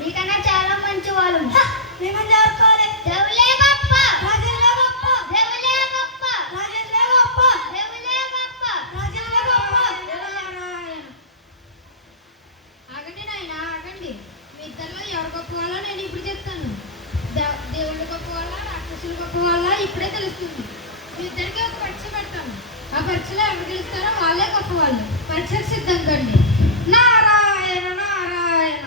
మీకన్నా చాలా మంచి వాళ్ళు. ఆగండి నాయన ఆగండి. మీ ఇద్దరిలో ఎవరు గొప్ప వాళ్ళో నేను ఇప్పుడు చెప్తాను. దేవుళ్ళు గొప్ప వాళ్ళ రాక్షసులు గొప్ప వాళ్ళ ఇప్పుడే తెలుస్తుంది. మీ ఇద్దరికి ఒక పరీక్ష పెడతాను. ఆ పరీక్షలో ఎవరు గెలుస్తారో వాళ్ళే గొప్ప వాళ్ళు. పరీక్షకు సిద్ధం కండి. నారాయణ నారాయణ.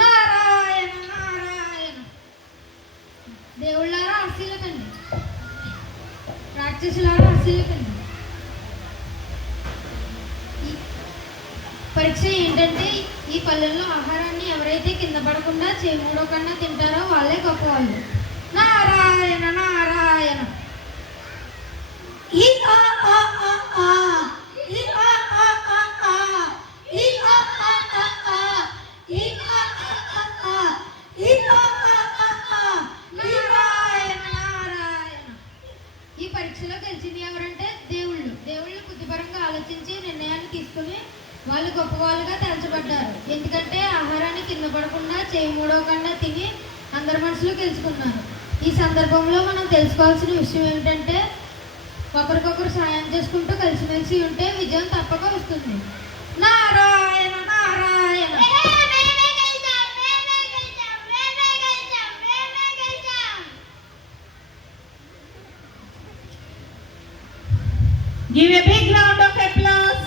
నారాయణ నారాయణ. దేవుళ్ళారా ఆశీలకండి, రాక్షసులారా ఆశీలకండి. పరీక్ష ఏంటంటే ఈ పల్లెల్లో ఆహారాన్ని ఎవరైతే కింద పడకుండా చేమూడో కన్నా తింటారో వాళ్ళే గొప్పవాళ్ళు. నారాయణ నారాయణ. ఈ పరీక్షలో గెలిచింది ఎవరంటే దేవుళ్ళు. దేవుళ్ళు బుద్ధిపరంగా ఆలోచించి నిర్ణయాన్ని తీసుకుని వాళ్ళు గొప్పవాళ్ళుగా తేల్చబడ్డారు. ఎందుకంటే ఆహారాన్ని కింద పడకుండా చేయి మూడవకుండా తిని అందరి మనసులో గెలుచుకున్నారు. ఈ సందర్భంలో మనం తెలుసుకోవాల్సిన విషయం ఏమిటంటే ఒకరికొకరు సాయం చేసుకుంటూ కలిసిమెలిసి ఉంటే విజయం తప్పక వస్తుంది. Narayana Narayana. Give a big round of applause.